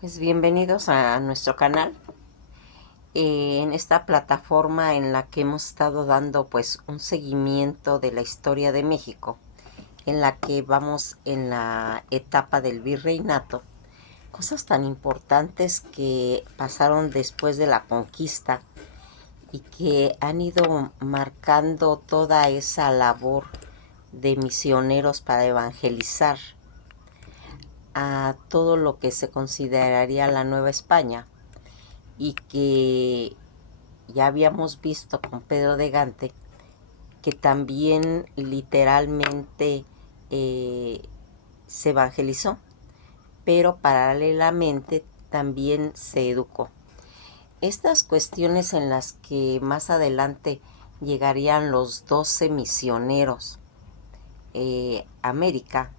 Pues bienvenidos a nuestro canal, en esta plataforma en la que hemos estado dando pues un seguimiento de la historia de México, en la que vamos en la etapa del virreinato, cosas tan importantes que pasaron después de la conquista y que han ido marcando toda esa labor de misioneros para evangelizar a todo lo que se consideraría la Nueva España, y que ya habíamos visto con Pedro de Gante que también literalmente eh, se evangelizó, pero paralelamente también se educó. Estas cuestiones en las que más adelante llegarían los 12 misioneros a América,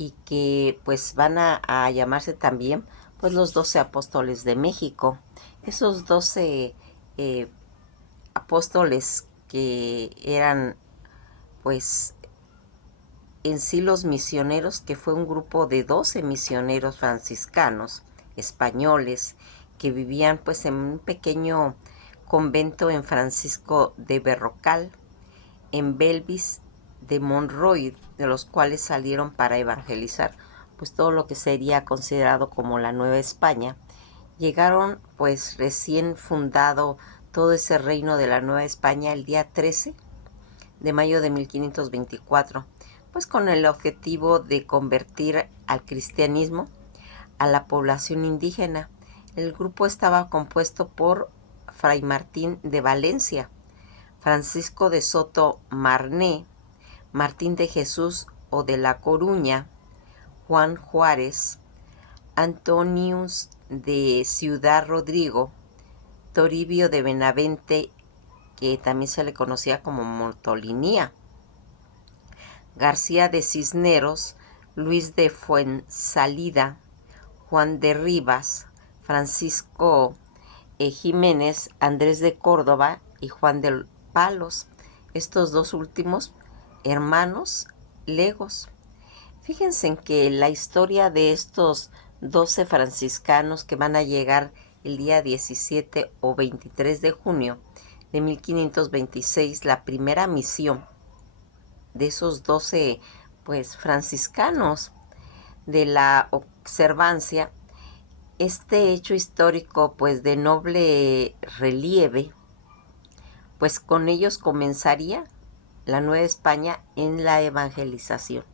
y que pues van a llamarse también pues los 12 apóstoles de México. Esos 12 eh, apóstoles que eran pues en sí los misioneros, que fue un grupo de 12 misioneros franciscanos españoles que vivían pues en un pequeño convento en Francisco de Berrocal, en Belvis de Monroy, de los cuales salieron para evangelizar pues todo lo que sería considerado como la Nueva España. Llegaron pues recién fundado todo ese reino de la Nueva España el día 13 de mayo de 1524, pues con el objetivo de convertir al cristianismo a la población indígena. El grupo estaba compuesto por Fray Martín de Valencia, Francisco de Soto Marné, Martín de Jesús o de La Coruña, Juan Juárez, Antonius de Ciudad Rodrigo, Toribio de Benavente, que también se le conocía como Motolinía, García de Cisneros, Luis de Fuensalida, Juan de Rivas, Francisco Jiménez, Andrés de Córdoba y Juan de Palos, estos dos últimos hermanos legos. Fíjense en que la historia de estos 12 franciscanos que van a llegar el día 17 o 23 de junio de 1526, la primera misión de esos 12 pues franciscanos de la observancia, este hecho histórico pues de noble relieve, pues con ellos comenzaría la Nueva España en la evangelización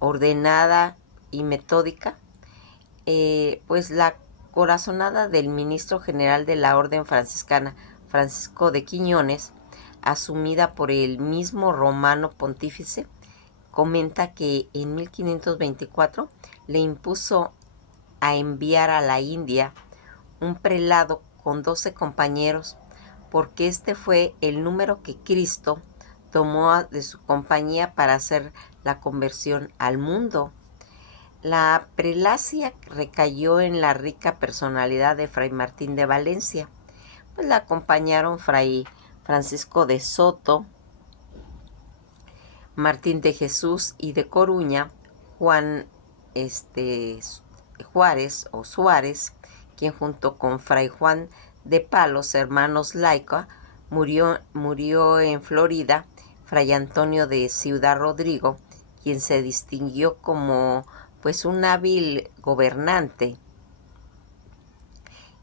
ordenada y metódica, pues la corazonada del ministro general de la Orden Franciscana, Francisco de Quiñones, asumida por el mismo romano pontífice, comenta que en 1524 le impuso a enviar a la India un prelado con 12 compañeros, porque este fue el número que Cristo tomó de su compañía para hacer la conversión al mundo. La prelacia recayó en la rica personalidad de Fray Martín de Valencia, pues la acompañaron Fray Francisco de Soto, Martín de Jesús y de Coruña, Juan Juárez o Suárez, quien junto con Fray Juan de Palos, hermanos laica, murió en Florida, Fray Antonio de Ciudad Rodrigo, quien se distinguió como pues un hábil gobernante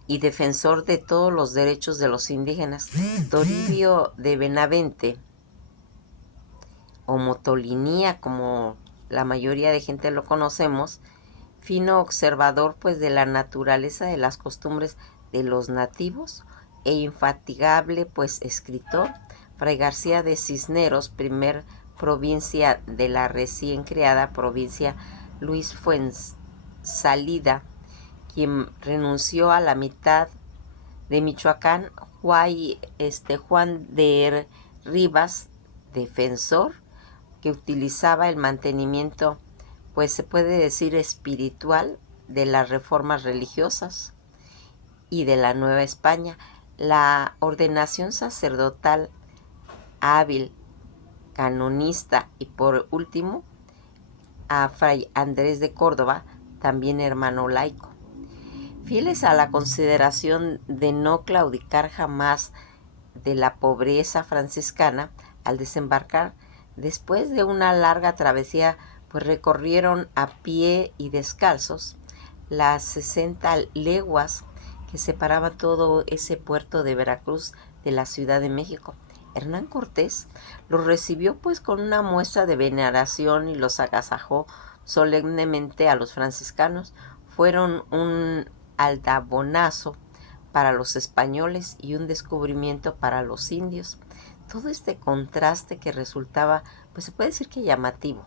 y defensor de todos los derechos de los indígenas. Toribio de Benavente, o Motolinía, como la mayoría de gente lo conocemos, fino observador pues de la naturaleza, de las costumbres de los nativos, e infatigable pues escritor. Fray García de Cisneros, primer provincia de la recién creada provincia Luis Fuensalida, quien renunció a la mitad de Michoacán. Juan de Rivas, defensor, que utilizaba el mantenimiento, pues se puede decir espiritual, de las reformas religiosas y de la Nueva España. La ordenación sacerdotal hábil, canonista, y por último a Fray Andrés de Córdoba, también hermano laico. Fieles a la consideración de no claudicar jamás de la pobreza franciscana, al desembarcar, después de una larga travesía, pues recorrieron a pie y descalzos las 60 leguas que separaban todo ese puerto de Veracruz de la Ciudad de México. Hernán Cortés los recibió pues con una muestra de veneración y los agasajó solemnemente a los franciscanos. Fueron un aldabonazo para los españoles y un descubrimiento para los indios. Todo este contraste que resultaba, pues se puede decir que llamativo.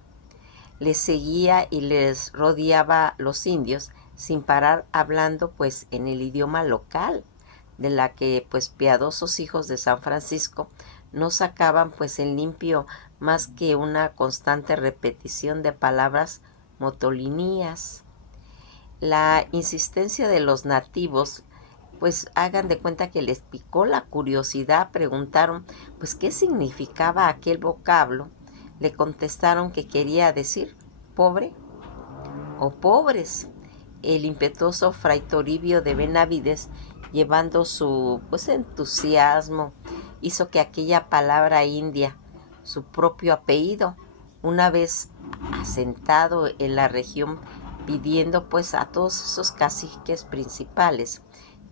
Les seguía y les rodeaba los indios sin parar hablando pues en el idioma local, de la que pues piadosos hijos de San Francisco no sacaban pues en limpio más que una constante repetición de palabras motolinías. La insistencia de los nativos, pues hagan de cuenta que les picó la curiosidad, preguntaron pues qué significaba aquel vocablo. Le contestaron que quería decir pobre o pobres. El impetuoso fray Toribio de Benavides, llevando su pues entusiasmo, hizo que aquella palabra india, su propio apellido, una vez asentado en la región, pidiendo pues a todos esos caciques principales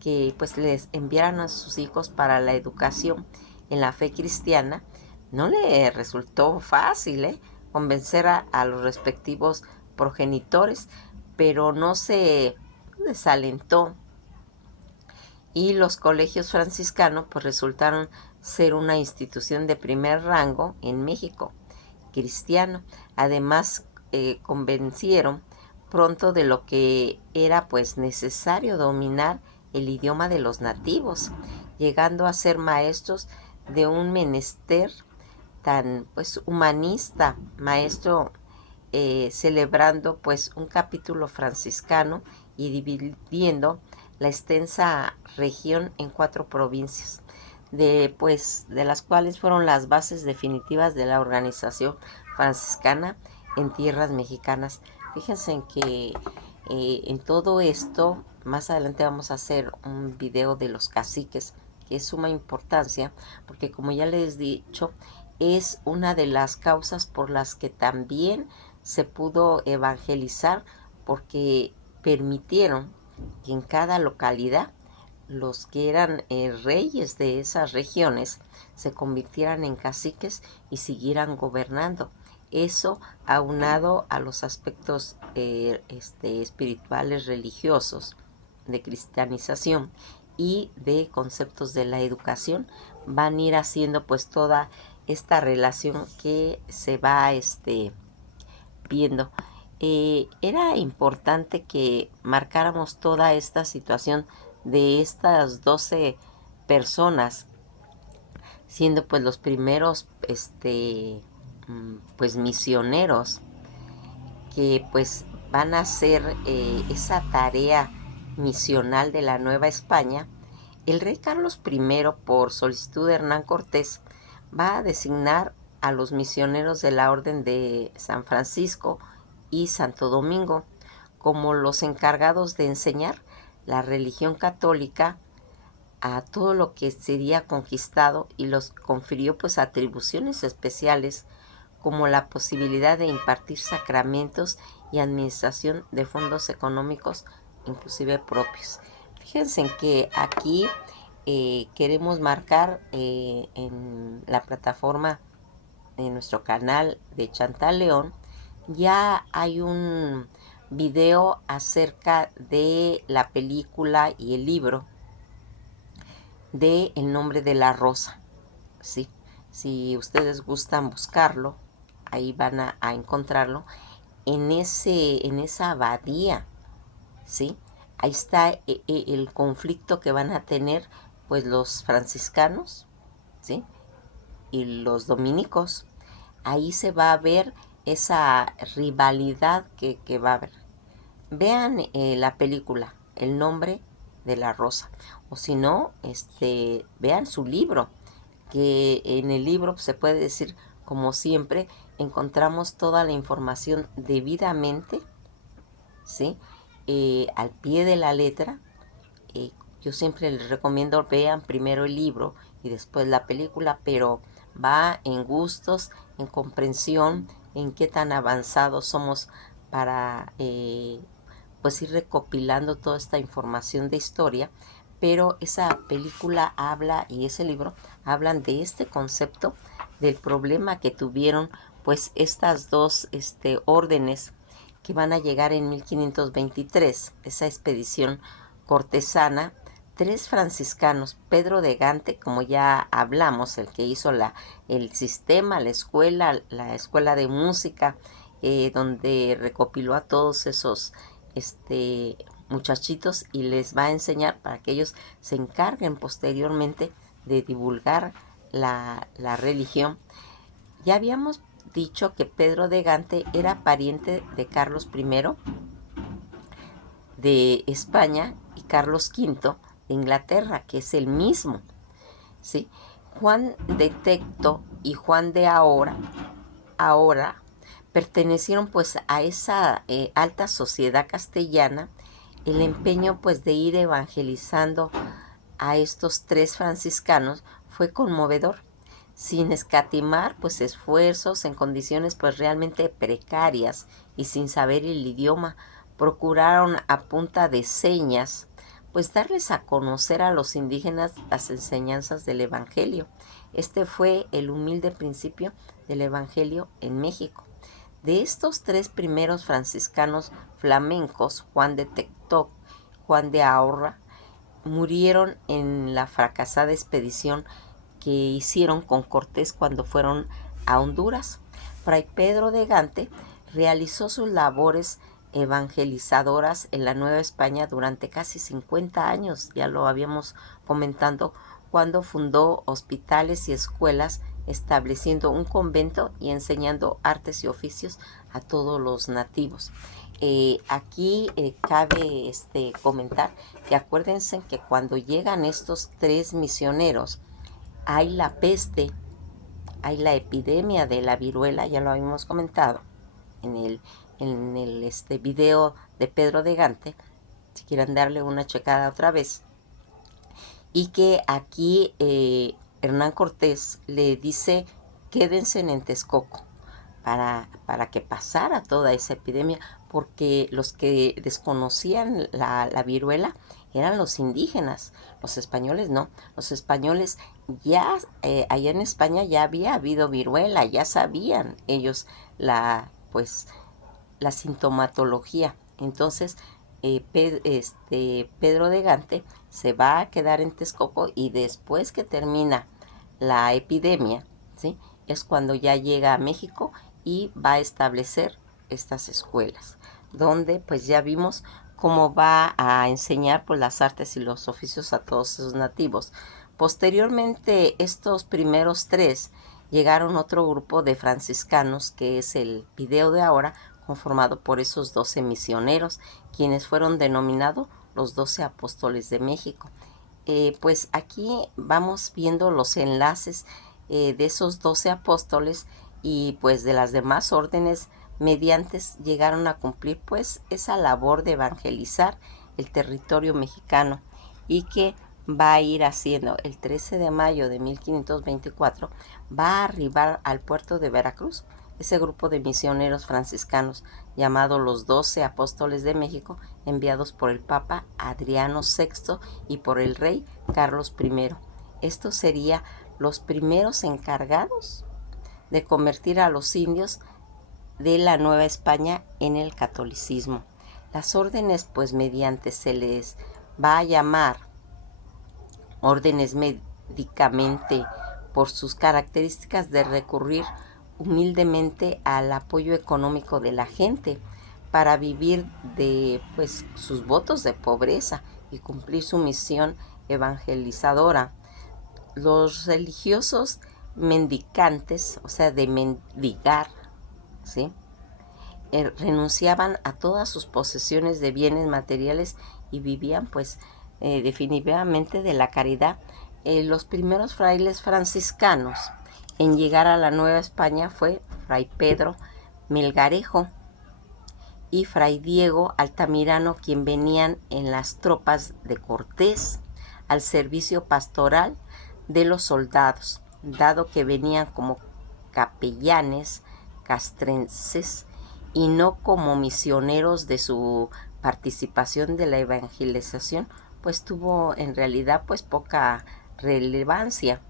que pues les enviaran a sus hijos para la educación en la fe cristiana, no le resultó fácil convencer a los respectivos progenitores, pero no se desalentó y los colegios franciscanos pues resultaron ser una institución de primer rango en México, cristiano. Además, convencieron pronto de lo que era pues necesario dominar el idioma de los nativos, llegando a ser maestros de un menester tan pues humanista, maestro celebrando pues un capítulo franciscano y dividiendo la extensa región en 4 provincias, de las cuales fueron las bases definitivas de la organización franciscana en tierras mexicanas. Fíjense en que en todo esto, más adelante vamos a hacer un video de los caciques, que es suma importancia, porque como ya les he dicho, es una de las causas por las que también se pudo evangelizar, porque permitieron que en cada localidad los que eran reyes de esas regiones se convirtieran en caciques y siguieran gobernando. Eso aunado a los aspectos espirituales, religiosos, de cristianización y de conceptos de la educación, van a ir haciendo pues toda esta relación que se va viendo. Era importante que marcáramos toda esta situación de estas 12 personas, siendo pues los primeros pues misioneros que pues van a hacer esa tarea misional de la Nueva España. El rey Carlos I, por solicitud de Hernán Cortés, va a designar a los misioneros de la Orden de San Francisco y Santo Domingo como los encargados de enseñar la religión católica a todo lo que sería conquistado, y los confirió pues atribuciones especiales como la posibilidad de impartir sacramentos y administración de fondos económicos, inclusive propios. Fíjense en que aquí queremos marcar en la plataforma de nuestro canal de Chantal León, ya hay un video acerca de la película y el libro de El nombre de la rosa, ¿sí? Si ustedes gustan buscarlo, ahí van a encontrarlo, en esa abadía, ¿sí? Ahí está el conflicto que van a tener pues los franciscanos, ¿sí? Y los dominicos. Ahí se va a ver esa rivalidad que va a haber. Vean la película El nombre de la rosa, o si no, vean su libro, que en el libro se puede decir, como siempre, encontramos toda la información debidamente, ¿sí? Al pie de la letra, Yo siempre les recomiendo vean primero el libro y después la película, pero va en gustos, en comprensión, en qué tan avanzados somos para pues ir recopilando toda esta información de historia. Pero esa película habla y ese libro hablan de este concepto, del problema que tuvieron pues estas dos órdenes que van a llegar en 1523, esa expedición cortesana. Tres franciscanos, Pedro de Gante, como ya hablamos, el que hizo el sistema, la escuela de música, donde recopiló a todos esos muchachitos y les va a enseñar para que ellos se encarguen posteriormente de divulgar la religión. Ya habíamos dicho que Pedro de Gante era pariente de Carlos I de España y Carlos V de Inglaterra, que es el mismo, ¿sí? Juan de Tecto y Juan de Ahora pertenecieron pues a esa alta sociedad castellana. El empeño pues de ir evangelizando a estos tres franciscanos fue conmovedor, sin escatimar pues esfuerzos en condiciones pues realmente precarias y sin saber el idioma. Procuraron a punta de señas pues darles a conocer a los indígenas las enseñanzas del Evangelio. Este fue el humilde principio del Evangelio en México. De estos tres primeros franciscanos flamencos, Juan de Tectoc, Juan de Ahorra, murieron en la fracasada expedición que hicieron con Cortés cuando fueron a Honduras. Fray Pedro de Gante realizó sus labores evangelizadoras en la Nueva España durante casi 50 años, ya lo habíamos comentando, cuando fundó hospitales y escuelas, estableciendo un convento y enseñando artes y oficios a todos los nativos. Aquí cabe comentar que acuérdense que cuando llegan estos tres misioneros, hay la peste, hay la epidemia de la viruela, ya lo habíamos comentado en el video de Pedro de Gante, si quieren darle una checada otra vez, y que aquí Hernán Cortés le dice quédense en Texcoco para que pasara toda esa epidemia, porque los que desconocían la viruela eran los indígenas, los españoles no. Los españoles ya, allá en España ya había habido viruela, ya sabían ellos pues, la sintomatología. Entonces, Pedro de Gante se va a quedar en Texcoco y después que termina la epidemia, ¿sí?, es cuando ya llega a México y va a establecer estas escuelas, donde pues ya vimos cómo va a enseñar pues las artes y los oficios a todos esos nativos. Posteriormente, estos primeros tres llegaron otro grupo de franciscanos, que es el video de ahora, conformado por esos 12 misioneros, quienes fueron denominados los 12 apóstoles de México. Pues aquí vamos viendo los enlaces de esos 12 apóstoles y pues de las demás órdenes mediantes llegaron a cumplir pues esa labor de evangelizar el territorio mexicano, y que va a ir haciendo el 13 de mayo de 1524, va a arribar al puerto de Veracruz ese grupo de misioneros franciscanos llamado los 12 Apóstoles de México, enviados por el Papa Adriano VI y por el rey Carlos I. Estos serían los primeros encargados de convertir a los indios de la Nueva España en el catolicismo. Las órdenes, pues mediante se les va a llamar órdenes médicamente por sus características de recurrir humildemente al apoyo económico de la gente para vivir de pues sus votos de pobreza y cumplir su misión evangelizadora. Los religiosos mendicantes, o sea, de mendigar, ¿sí?, renunciaban a todas sus posesiones de bienes materiales y vivían pues definitivamente de la caridad. Los primeros frailes franciscanos en llegar a la Nueva España fue Fray Pedro Melgarejo y Fray Diego Altamirano, quien venían en las tropas de Cortés. al servicio pastoral de los soldados, dado que venían como capellanes castrenses y no como misioneros. De su participación de la evangelización, pues tuvo en realidad pues poca relevancia.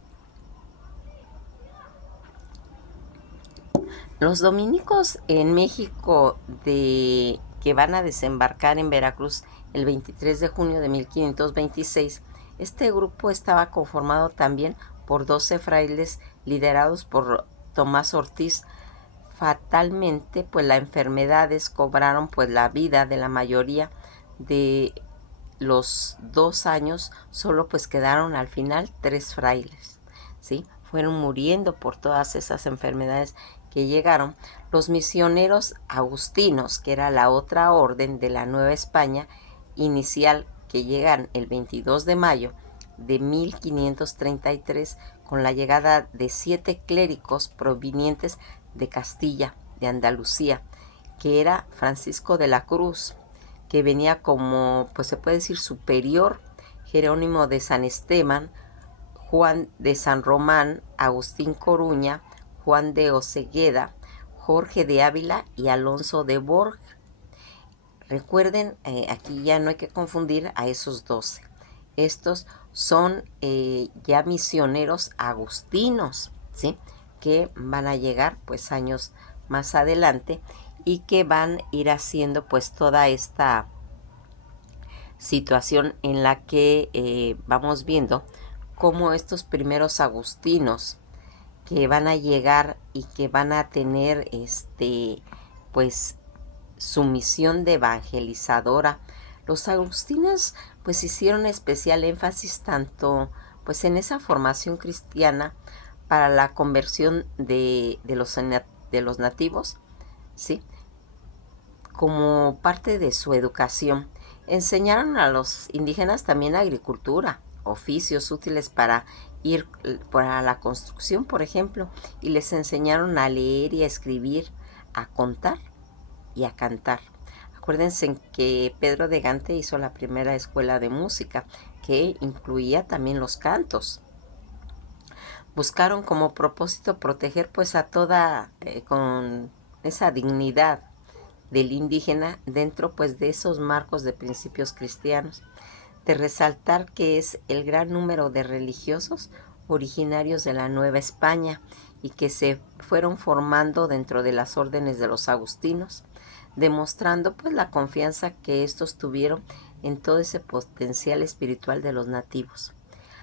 Los dominicos en México que van a desembarcar en Veracruz el 23 de junio de 1526, este grupo estaba conformado también por 12 frailes liderados por Tomás Ortiz. Fatalmente, pues las enfermedades cobraron pues la vida de la mayoría. De los 2 años solo pues quedaron al final 3 frailes, ¿sí? Fueron muriendo por todas esas enfermedades que llegaron. Los misioneros agustinos, que era la otra orden de la Nueva España inicial, que llegan el 22 de mayo de 1533 con la llegada de 7 clérigos provenientes de Castilla, de Andalucía, que era Francisco de la Cruz, que venía como, pues se puede decir, superior, Jerónimo de San Esteban, Juan de San Román, Agustín Coruña, Juan de Osegueda, Jorge de Ávila y Alonso de Borja. Recuerden, aquí ya no hay que confundir a esos 12. Estos son ya misioneros agustinos, ¿sí? Que van a llegar pues años más adelante y que van a ir haciendo pues toda esta situación en la que vamos viendo cómo estos primeros agustinos que van a llegar y que van a tener pues su misión de evangelizadora. Los agustinos pues hicieron especial énfasis tanto pues en esa formación cristiana para la conversión de los nativos, ¿sí? Como parte de su educación. Enseñaron a los indígenas también agricultura, oficios útiles para ir para la construcción, por ejemplo, y les enseñaron a leer y a escribir, a contar y a cantar. Acuérdense que Pedro de Gante hizo la primera escuela de música, que incluía también los cantos. Buscaron como propósito proteger pues a toda, con esa dignidad del indígena dentro pues de esos marcos de principios cristianos. De resaltar que es el gran número de religiosos originarios de la Nueva España y que se fueron formando dentro de las órdenes de los agustinos, demostrando pues la confianza que estos tuvieron en todo ese potencial espiritual de los nativos.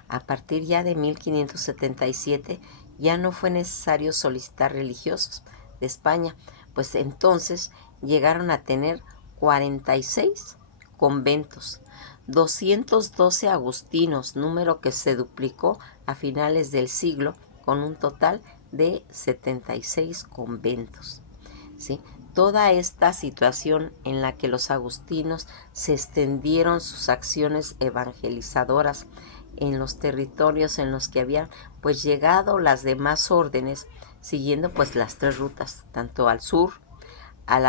A partir ya de 1577 ya no fue necesario solicitar religiosos de España, pues entonces llegaron a tener 46 conventos, 212 agustinos, número que se duplicó a finales del siglo con un total de 76 conventos, ¿sí? Toda esta situación en la que los agustinos se extendieron sus acciones evangelizadoras en los territorios en los que habían pues llegado las demás órdenes, siguiendo pues las 3 rutas, tanto al sur, al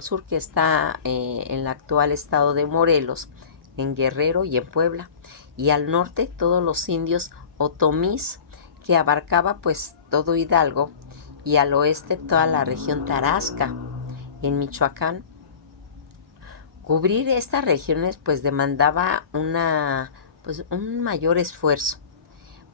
sur que está en el actual estado de Morelos, en Guerrero y en Puebla, y al norte todos los indios otomís, que abarcaba pues todo Hidalgo, y al oeste toda la región Tarasca, en Michoacán. Cubrir estas regiones pues demandaba un mayor esfuerzo,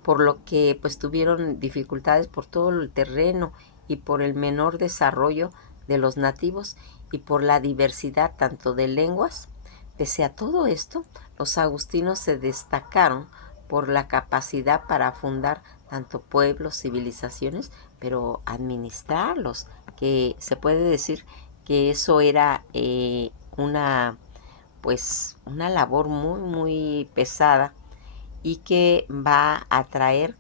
por lo que pues tuvieron dificultades por todo el terreno y por el menor desarrollo de los nativos y por la diversidad tanto de lenguas. Pese a todo esto, los agustinos se destacaron por la capacidad para fundar tanto pueblos, civilizaciones, pero administrarlos, que se puede decir que eso era una labor muy muy pesada y que va a traer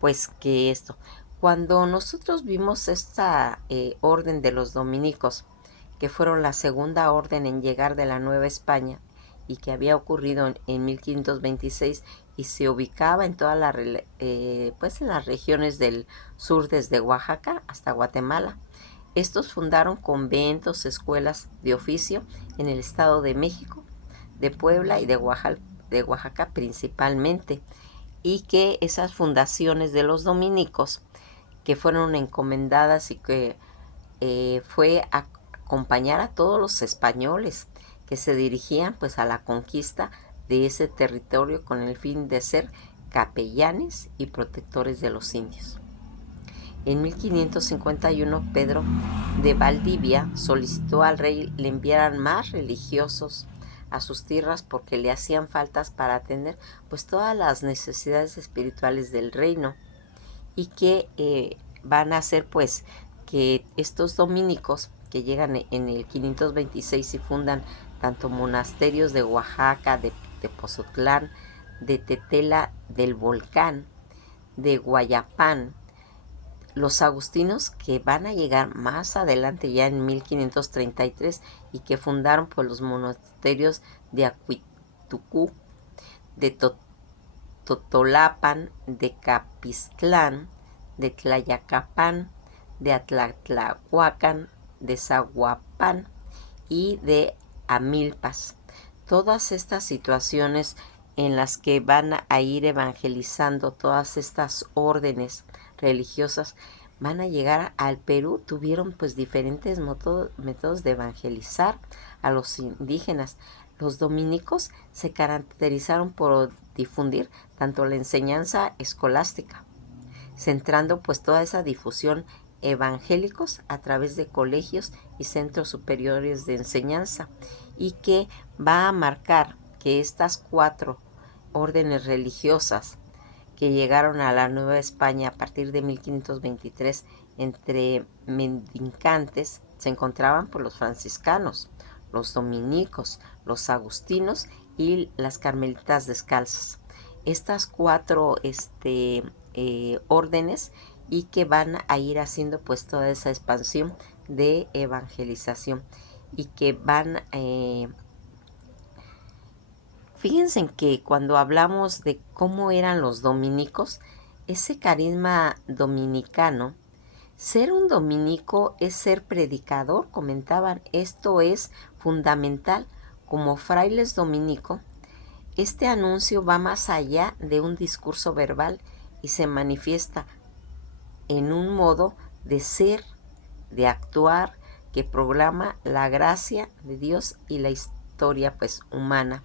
pues que esto. Cuando nosotros vimos esta orden de los dominicos, que fueron la segunda orden en llegar de la Nueva España y que había ocurrido en 1526 y se ubicaba en toda pues en las regiones del sur desde Oaxaca hasta Guatemala. Estos fundaron conventos, escuelas de oficio en el Estado de México, de Puebla y de de Oaxaca principalmente, y que esas fundaciones de los dominicos que fueron encomendadas y que fue a acompañar a todos los españoles que se dirigían pues a la conquista de ese territorio con el fin de ser capellanes y protectores de los indios. En 1551 Pedro de Valdivia solicitó al rey le enviaran más religiosos a sus tierras porque le hacían faltas para atender pues todas las necesidades espirituales del reino, y que van a hacer pues que estos dominicos que llegan en el 526 y fundan tanto monasterios de Oaxaca, de Pozotlán, de Tetela del Volcán, de Guayapán, los agustinos que van a llegar más adelante ya en 1533 y que fundaron pues los monasterios de Acuitucú, de Totolapan, de Capistlán, de Tlayacapán, de Atlatlahuacan, de Zaguapán y de Amilpas. Todas estas situaciones en las que van a ir evangelizando todas estas órdenes religiosas van a llegar al Perú, tuvieron pues diferentes métodos de evangelizar a los indígenas. Los dominicos se caracterizaron por difundir tanto la enseñanza escolástica, centrando pues toda esa difusión evangélicos a través de colegios y centros superiores de enseñanza, y que va a marcar que estas 4 órdenes religiosas que llegaron a la Nueva España a partir de 1523 entre mendicantes se encontraban por los franciscanos, los dominicos, los agustinos y las carmelitas descalzas. Estas 4 órdenes, y que van a ir haciendo pues toda esa expansión de evangelización, y que van fíjense en que cuando hablamos de cómo eran los dominicos, ese carisma dominicano, ser un dominico es ser predicador, comentaban, esto es fundamental. Como frailes dominico, este anuncio va más allá de un discurso verbal y se manifiesta en un modo de ser, de actuar, que proclama la gracia de Dios y la historia pues humana,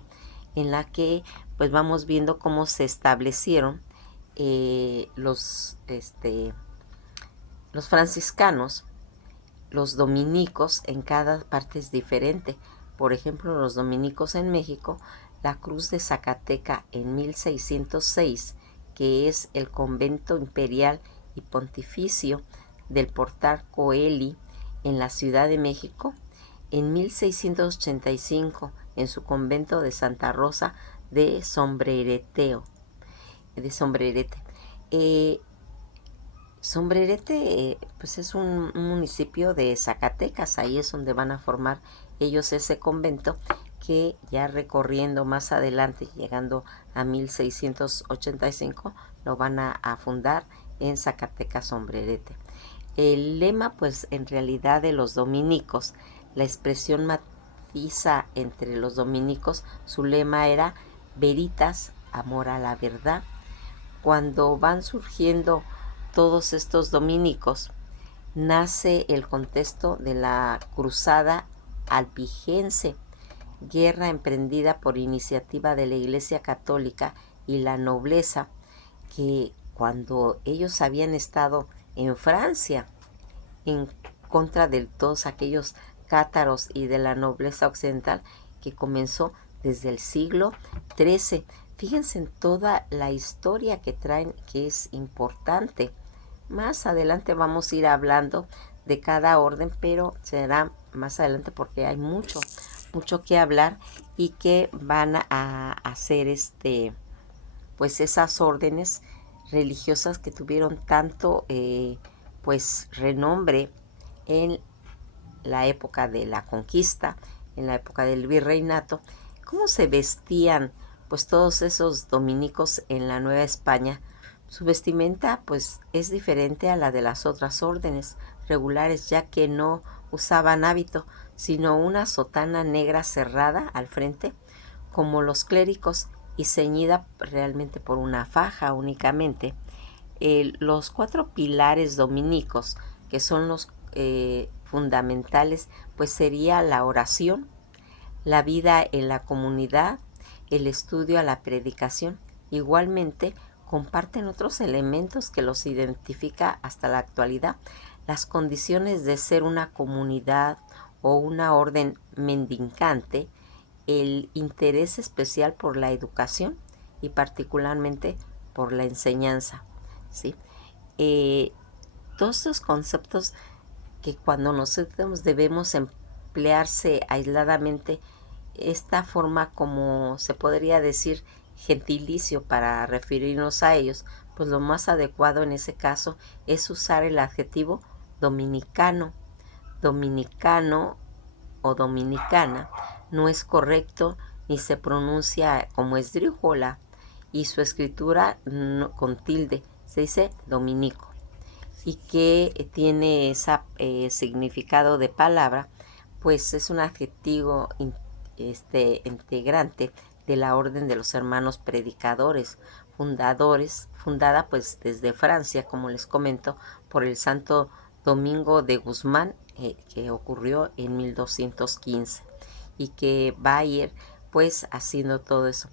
en la que pues vamos viendo cómo se establecieron los franciscanos, los dominicos en cada parte es diferente. Por ejemplo, los dominicos en México, la Cruz de Zacateca en 1606, que es el convento imperial y pontificio del Portal Coeli en la Ciudad de México, en 1685 en su convento de Santa Rosa de Sombrerete. Sombrerete pues es un municipio de Zacatecas, ahí es donde van a formar ellos ese convento, que ya recorriendo más adelante, llegando a 1685, lo van a fundar en Zacatecas Sombrerete. El lema pues en realidad de los dominicos, la expresión matiza entre los dominicos, su lema era veritas, amor a la verdad. Cuando van surgiendo todos estos dominicos, nace el contexto de la cruzada albigense, guerra emprendida por iniciativa de la Iglesia Católica y la nobleza, que cuando ellos habían estado en Francia en contra de todos aquellos cátaros y de la nobleza occidental, que comenzó desde el siglo XIII. Fíjense en toda la historia que traen, que es importante. Más adelante vamos a ir hablando de cada orden, pero será más adelante porque hay mucho que hablar, y que van a hacer pues esas órdenes religiosas que tuvieron tanto pues renombre en la época de la conquista, en la época del virreinato. ¿Cómo se vestían pues todos esos dominicos en la Nueva España? Su vestimenta pues es diferente a la de las otras órdenes regulares, ya que no usaban hábito, sino una sotana negra cerrada al frente, como los clérigos, y ceñida realmente por una faja únicamente. Los 4 pilares dominicos, que son los fundamentales, pues sería la oración, la vida en la comunidad, el estudio a la predicación. Igualmente, comparten otros elementos que los identifica hasta la actualidad, las condiciones de ser una comunidad o una orden mendicante, el interés especial por la educación y particularmente por la enseñanza, ¿sí? Todos estos conceptos que cuando nosotros debemos emplearse aisladamente, esta forma, como se podría decir, gentilicio para referirnos a ellos, pues lo más adecuado en ese caso es usar el adjetivo dominicano. Dominicano o dominicana no es correcto ni se pronuncia como esdrújula, y su escritura no, con tilde, se dice dominico, y que tiene ese significado de palabra, pues es un adjetivo integrante de la Orden de los Hermanos Predicadores, fundada pues desde Francia, como les comento, por el Santo Domingo de Guzmán, que ocurrió en 1215, y que va a ir pues haciendo todo eso.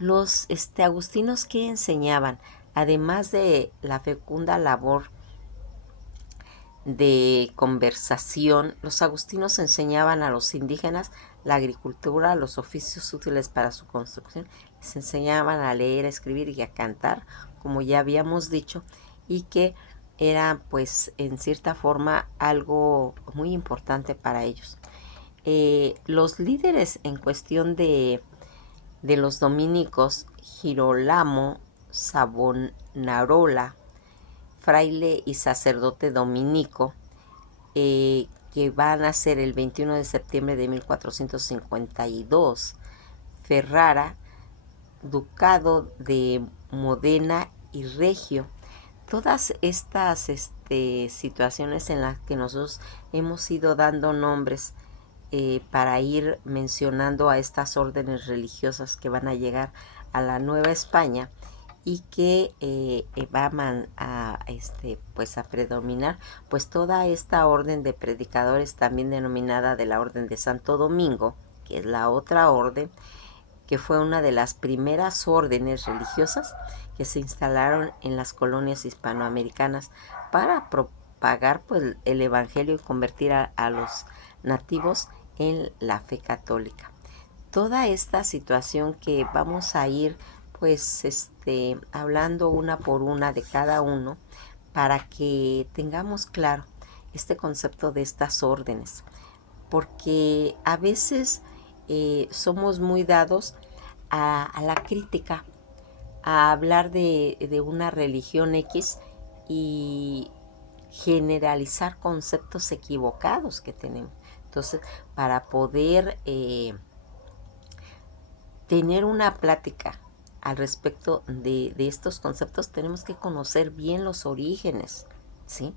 Los agustinos que enseñaban, además de la fecunda labor de conversación, los agustinos enseñaban a los indígenas la agricultura, los oficios útiles para su construcción, les enseñaban a leer, a escribir y a cantar, como ya habíamos dicho, y que era pues en cierta forma algo muy importante para ellos. Los líderes en cuestión de los dominicos, Girolamo Savonarola, fraile y sacerdote dominico, que va a nacer el 21 de septiembre de 1452, Ferrara, ducado de Modena y Regio. Todas estas situaciones en las que nosotros hemos ido dando nombres para ir mencionando a estas órdenes religiosas que van a llegar a la Nueva España y que van a, pues a predominar pues toda esta orden de predicadores, también denominada de la Orden de Santo Domingo, que es la otra orden, que fue una de las primeras órdenes religiosas que se instalaron en las colonias hispanoamericanas para propagar pues el evangelio y convertir a los nativos en la fe católica. Toda esta situación que vamos a ir pues hablando una por una de cada uno, para que tengamos claro este concepto de estas órdenes, porque a veces somos muy dados a la crítica, a hablar de una religión X y generalizar conceptos equivocados que tenemos. Entonces, para poder tener una plática al respecto de estos conceptos, tenemos que conocer bien los orígenes, ¿sí?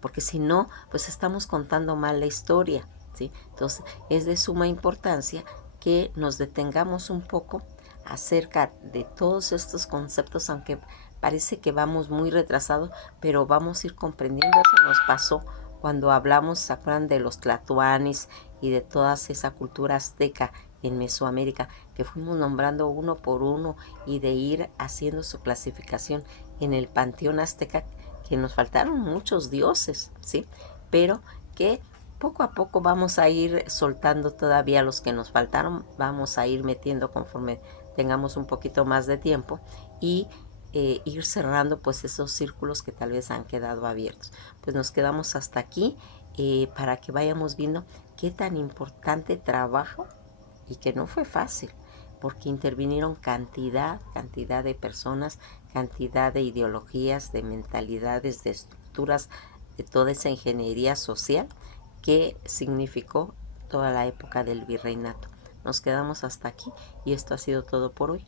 Porque si no, pues estamos contando mal la historia, ¿sí? Entonces, es de suma importancia que nos detengamos un poco acerca de todos estos conceptos, aunque parece que vamos muy retrasados, pero vamos a ir comprendiendo. Eso nos pasó cuando hablamos, ¿se acuerdan de los tlatoanis y de toda esa cultura azteca en Mesoamérica, que fuimos nombrando uno por uno y de ir haciendo su clasificación en el panteón azteca, que nos faltaron muchos dioses, ¿sí? Pero que poco a poco vamos a ir soltando todavía los que nos faltaron, vamos a ir metiendo conforme tengamos un poquito más de tiempo y ir cerrando pues esos círculos que tal vez han quedado abiertos. Pues nos quedamos hasta aquí para que vayamos viendo qué tan importante trabajo, y que no fue fácil, porque intervinieron cantidad de personas, cantidad de ideologías, de mentalidades, de estructuras, de toda esa ingeniería social que significó toda la época del virreinato. Nos quedamos hasta aquí y esto ha sido todo por hoy.